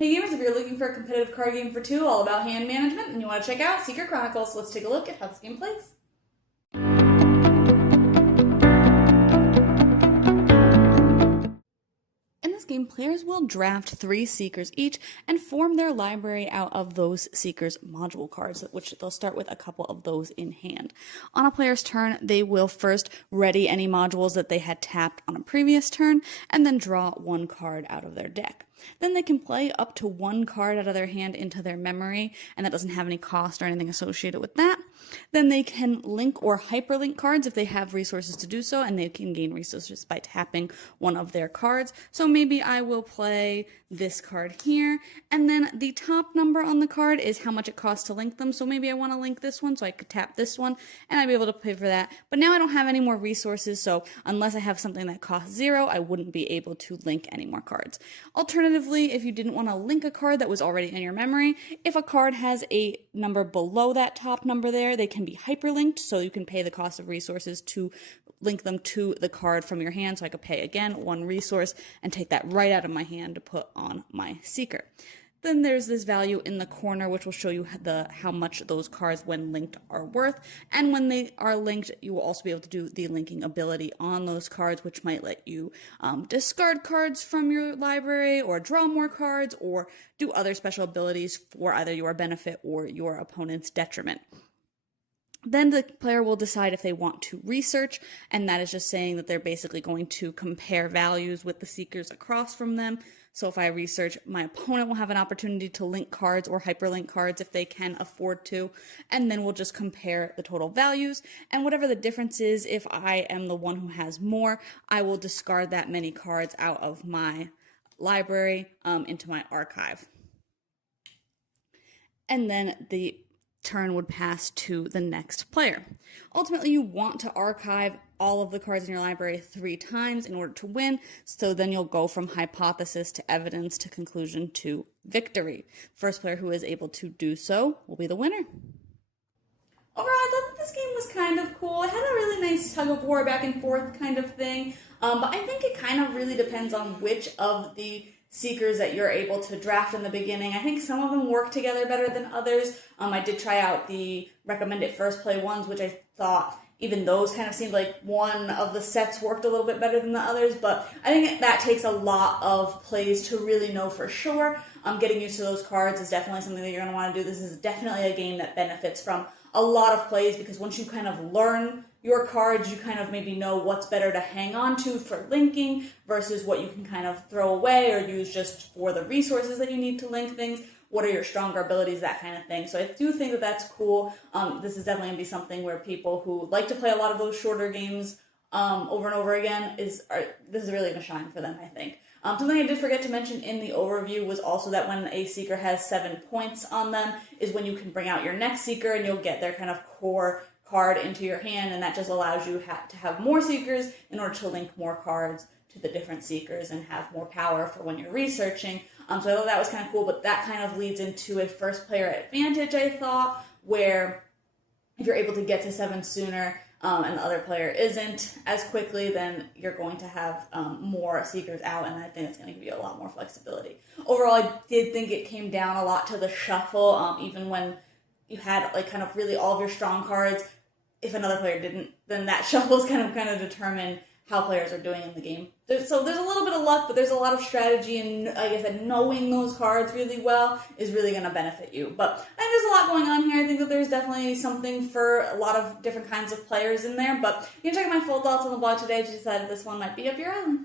Hey gamers, if you're looking for a competitive card game for two all about hand management and you want to check out Secret Chronicles, let's take a look at how this game plays. In this game, players will draft 3 Seekers each and form their library out of those Seekers module cards, which they'll start with a couple of those in hand. On a player's turn, they will first ready any modules that they had tapped on a previous turn, and then draw 1 card out of their deck. Then they can play up to 1 card out of their hand into their memory, and that doesn't have any cost or anything associated with that. Then they can link or hyperlink cards if they have resources to do so, and they can gain resources by tapping one of their cards. So maybe I will play this card here, and then the top number on the card is how much it costs to link them. So maybe I want to link this one, so I could tap this one, and I'd be able to pay for that. But now I don't have any more resources, so unless I have something that costs 0, I wouldn't be able to link any more cards. Alternatively, if you didn't want to link a card that was already in your memory, if a card has a number below that top number there, they can be hyperlinked, so you can pay the cost of resources to link them to the card from your hand. So I could pay, again, 1 resource and take that right out of my hand to put on my Seeker. Then there's this value in the corner, which will show you how much those cards, when linked, are worth. And when they are linked, you will also be able to do the linking ability on those cards, which might let you discard cards from your library, or draw more cards, or do other special abilities for either your benefit or your opponent's detriment. Then the player will decide if they want to research, and that is just saying that they're basically going to compare values with the Seekers across from them. So if I research, my opponent will have an opportunity to link cards or hyperlink cards if they can afford to, and then we'll just compare the total values. And whatever the difference is, if I am the one who has more, I will discard that many cards out of my library into my archive. And then the turn would pass to the next player. Ultimately, you want to archive all of the cards in your library 3 times in order to win, so then you'll go from hypothesis to evidence to conclusion to victory. First player who is able to do so will be the winner. Overall, I thought that this game was kind of cool. It had a really nice tug-of-war back and forth kind of thing, but I think it kind of really depends on which of the Seekers that you're able to draft in the beginning. I think some of them work together better than others. I did try out the recommended first play ones, which I thought even those kind of seemed like one of the sets worked a little bit better than the others, but I think that takes a lot of plays to really know for sure. Getting used to those cards is definitely something that you're going to want to do. This is definitely a game that benefits from a lot of plays, because once you kind of learn your cards, you kind of maybe know what's better to hang on to for linking versus what you can kind of throw away or use just for the resources that you need to link things. What are your stronger abilities, that kind of thing. So I do think that that's cool. This is definitely going to be something where people who like to play a lot of those shorter games over and over again, this is really going to shine for them, I think. Something I did forget to mention in the overview was also that when a Seeker has 7 points on them is when you can bring out your next Seeker and you'll get their kind of core card into your hand, and that just allows you to have more Seekers in order to link more cards to the different Seekers and have more power for when you're researching. So I thought that was kind of cool, but that kind of leads into a first player advantage, I thought, where if you're able to get to 7 sooner and the other player isn't as quickly, then you're going to have more Seekers out, and I think it's going to give you a lot more flexibility. Overall, I did think it came down a lot to the shuffle, even when you had like kind of really all of your strong cards. If another player didn't, then that shuffle is kind of determine how players are doing in the game. So there's a little bit of luck, but there's a lot of strategy, and like I said, knowing those cards really well is really going to benefit you. But I think there's a lot going on here. I think that there's definitely something for a lot of different kinds of players in there, but you can check out my full thoughts on the blog today to decide if this one might be up your alley.